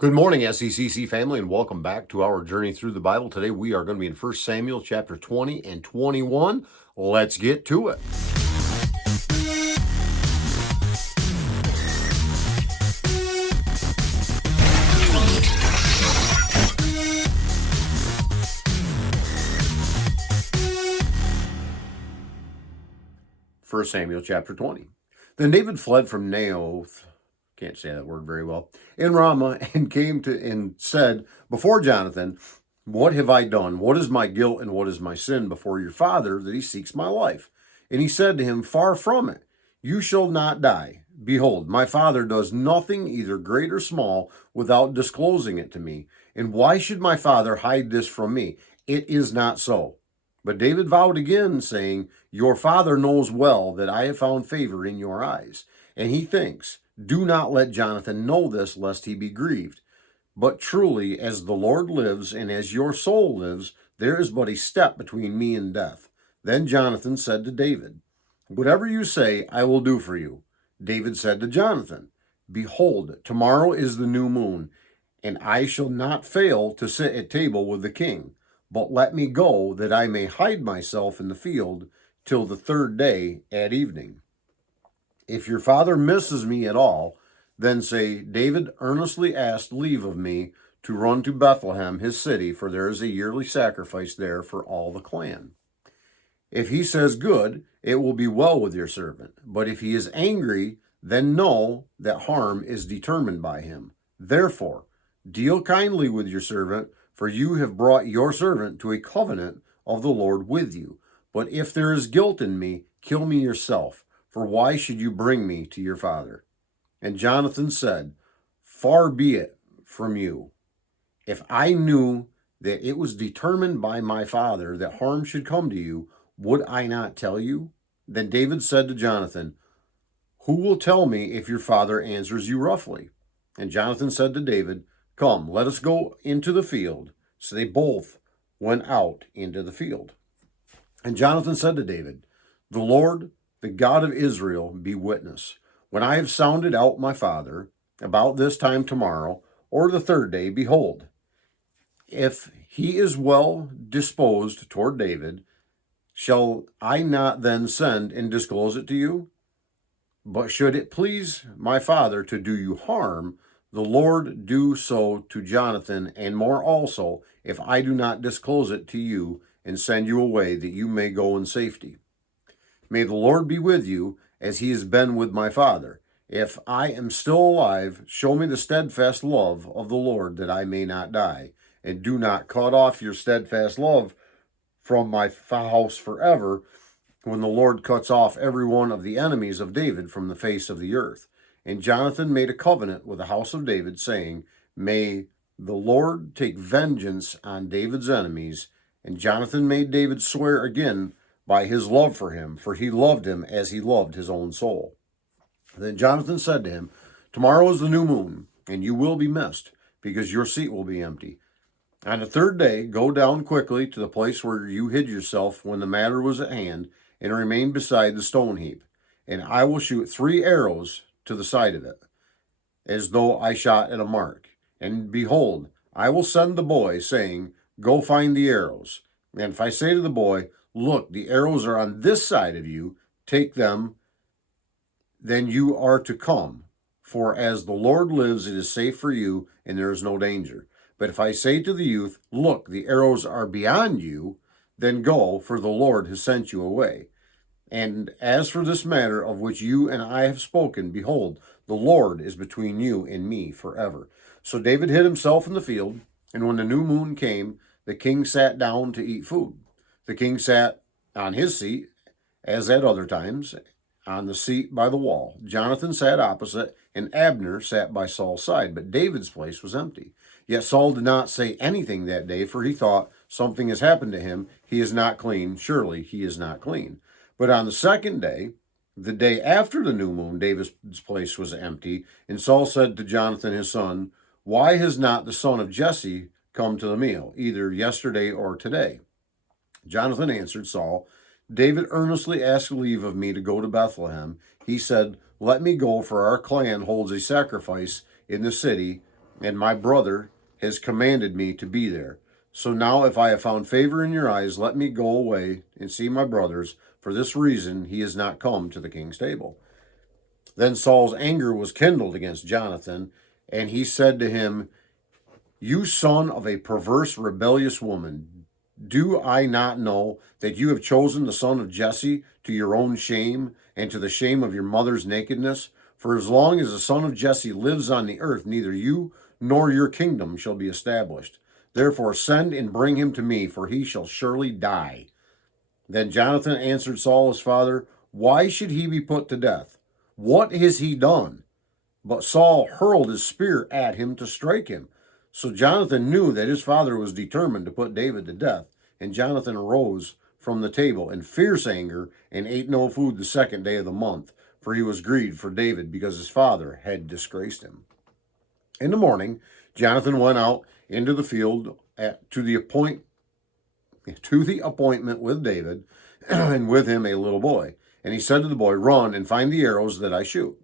Good morning, SECC family, and welcome back to our journey through the Bible. Today we are going to be in 1 Samuel chapter 20 and 21. Let's get to it. First Samuel chapter 20. Then David fled from Naoth, can't say that word very well, in Ramah, and came to and said before Jonathan, "What have I done? What is my guilt and what is my sin before your father that he seeks my life?" And he said to him, "Far from it. You shall not die. Behold, my father does nothing, either great or small, without disclosing it to me. And why should my father hide this from me? It is not so." But David vowed again, saying, "Your father knows well that I have found favor in your eyes." And he thinks, "Do not let Jonathan know this, lest he be grieved. But truly, as the Lord lives, and as your soul lives, there is but a step between me and death." Then Jonathan said to David, "Whatever you say, I will do for you." David said to Jonathan, "Behold, tomorrow is the new moon, and I shall not fail to sit at table with the king. But let me go, that I may hide myself in the field till the third day at evening. If your father misses me at all, then say, David earnestly asked leave of me to run to Bethlehem, his city, for there is a yearly sacrifice there for all the clan. If he says good, it will be well with your servant. But if he is angry, then know that harm is determined by him. Therefore, deal kindly with your servant, for you have brought your servant to a covenant of the Lord with you. But if there is guilt in me, kill me yourself, for why should you bring me to your father?" And Jonathan said, "Far be it from you. If I knew that it was determined by my father that harm should come to you, would I not tell you?" Then David said to Jonathan, "Who will tell me if your father answers you roughly?" And Jonathan said to David, "Come, let us go into the field." So they both went out into the field. And Jonathan said to David, "The Lord, the God of Israel, be witness. When I have sounded out my father about this time tomorrow, or the third day, behold, if he is well disposed toward David, shall I not then send and disclose it to you? But should it please my father to do you harm, the Lord do so to Jonathan, and more also, if I do not disclose it to you and send you away, that you may go in safety. May the Lord be with you, as he has been with my father. If I am still alive, show me the steadfast love of the Lord, that I may not die. And do not cut off your steadfast love from my house forever, when the Lord cuts off every one of the enemies of David from the face of the earth." And Jonathan made a covenant with the house of David, saying, "May the Lord take vengeance on David's enemies." And Jonathan made David swear again by his love for him, for he loved him as he loved his own soul. Then Jonathan said to him, "Tomorrow is the new moon, and you will be missed, because your seat will be empty. On the third day, go down quickly to the place where you hid yourself when the matter was at hand, and remain beside the stone heap. And I will shoot 3 arrows to the side of it, as though I shot at a mark. And behold, I will send the boy, saying, Go find the arrows. And if I say to the boy, Look, the arrows are on this side of you, take them, then you are to come. For as the Lord lives, it is safe for you, and there is no danger. But if I say to the youth, Look, the arrows are beyond you, then go, for the Lord has sent you away. And as for this matter of which you and I have spoken, behold, the Lord is between you and me forever." So David hid himself in the field, and when the new moon came, the king sat down to eat food. The king sat on his seat, as at other times, on the seat by the wall. Jonathan sat opposite, and Abner sat by Saul's side, but David's place was empty. Yet Saul did not say anything that day, for he thought, Something has happened to him. He is not clean. Surely he is not clean. But on the second day, the day after the new moon, David's place was empty. And Saul said to Jonathan his son, "Why has not the son of Jesse come to the meal, either yesterday or today?" Jonathan answered Saul, "David earnestly asked leave of me to go to Bethlehem. He said, Let me go, for our clan holds a sacrifice in the city and my brother has commanded me to be there. So now, if I have found favor in your eyes, let me go away and see my brothers. For this reason, he has not come to the king's table. Then Saul's anger was kindled against Jonathan, and he said to him, You son of a perverse, rebellious woman, do I not know that you have chosen the son of Jesse to your own shame and to the shame of your mother's nakedness? For as long as the son of Jesse lives on the earth, neither you nor your kingdom shall be established. Therefore send and bring him to me, for he shall surely die. Then Jonathan answered Saul his father, Why should he be put to death? What has he done? But Saul hurled his spear at him to strike him. So Jonathan knew that his father was determined to put David to death. And Jonathan arose from the table in fierce anger and ate no food the second day of the month, for he was grieved for David because his father had disgraced him. In the morning, Jonathan went out into the field to the appointment with David, and with him a little boy. And he said to the boy, Run and find the arrows that I shoot.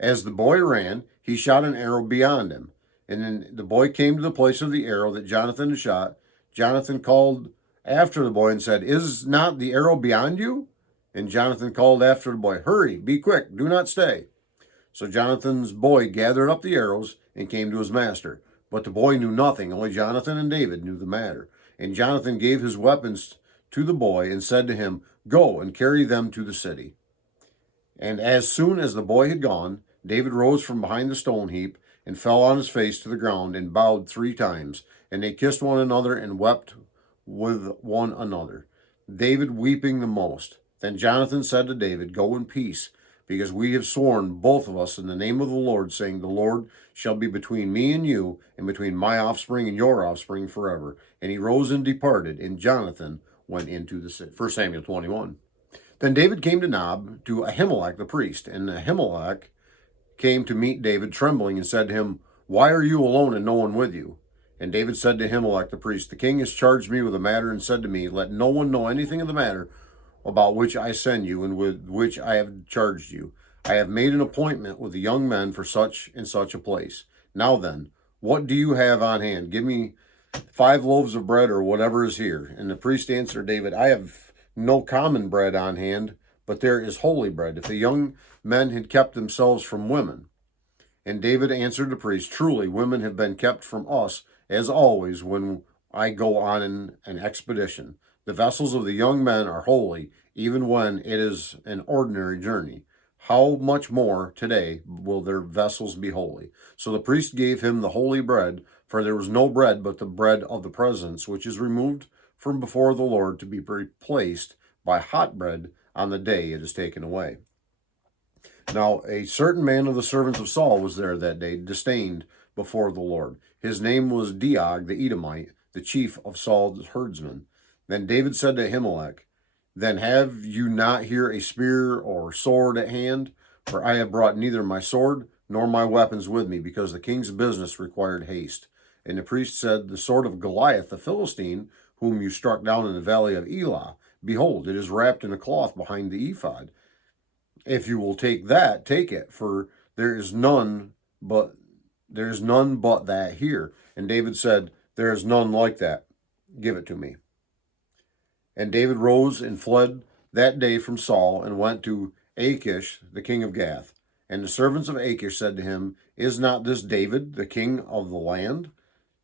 As the boy ran, he shot an arrow beyond him. And then the boy came to the place of the arrow that Jonathan had shot. Jonathan called after the boy and said, Is not the arrow beyond you? And Jonathan called after the boy, Hurry, be quick, do not stay. So Jonathan's boy gathered up the arrows and came to his master. But the boy knew nothing, only Jonathan and David knew the matter. And Jonathan gave his weapons to the boy and said to him, Go and carry them to the city. And as soon as the boy had gone, David rose from behind the stone heap and fell on his face to the ground and bowed 3 times. And they kissed one another and wept with one another, David weeping the most. Then Jonathan said to David, Go in peace, because we have sworn, both of us, in the name of the Lord, saying, The Lord shall be between me and you, and between my offspring and your offspring forever. And he rose and departed, and Jonathan went into the city. 1 Samuel 21. Then David came to Nob, to Ahimelech the priest, and Ahimelech came to meet David trembling and said to him, Why are you alone and no one with you? And David said to Ahimelech the priest, The king has charged me with a matter and said to me, Let no one know anything of the matter about which I send you and with which I have charged you. I have made an appointment with the young men for such and such a place. Now then, what do you have on hand? Give me 5 loaves of bread or whatever is here. And the priest answered David, I have no common bread on hand, but there is holy bread, if the young men had kept themselves from women. And David answered the priest, Truly, women have been kept from us, as always, when I go on an expedition. The vessels of the young men are holy, even when it is an ordinary journey. How much more today will their vessels be holy? So the priest gave him the holy bread, for there was no bread but the bread of the presence, which is removed from before the Lord to be replaced by hot bread on the day it is taken away. Now a certain man of the servants of Saul was there that day, disdained before the Lord. His name was Doeg the Edomite, the chief of Saul's herdsmen. Then David said to Ahimelech, Then have you not here a spear or sword at hand? For I have brought neither my sword nor my weapons with me, because the king's business required haste. And the priest said, The sword of Goliath the Philistine, whom you struck down in the valley of Elah, behold, it is wrapped in a cloth behind the ephod. If you will take that, take it, for there is none but that here. And David said, There is none like that. Give it to me. And David rose and fled that day from Saul and went to Achish, the king of Gath. And the servants of Achish said to him, Is not this David, the king of the land?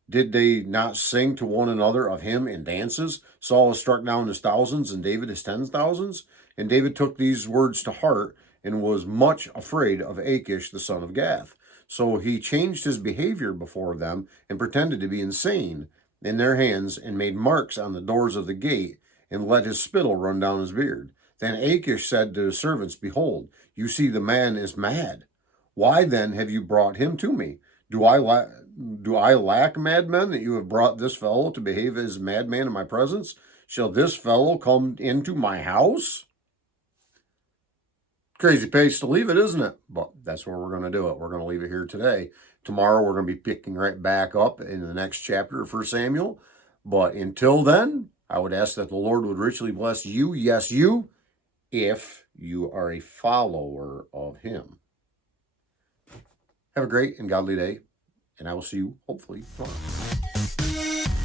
Did they not sing to one another of him in dances? Saul has struck down his thousands, and David his 10,000s. And David took these words to heart and was much afraid of Achish, the son of Gath. So he changed his behavior before them and pretended to be insane in their hands, and made marks on the doors of the gate, and let his spittle run down his beard. Then Achish said to his servants, Behold, you see the man is mad. Why then have you brought him to me? Do I lack madmen that you have brought this fellow to behave as a madman in my presence? Shall this fellow come into my house? Crazy pace to leave it, isn't it? But that's where we're going to do it. We're going to leave it here today. Tomorrow we're going to be picking right back up in the next chapter of 1 Samuel. But until then, I would ask that the Lord would richly bless you, yes, you, if you are a follower of him. Have a great and godly day, And I will see you hopefully tomorrow.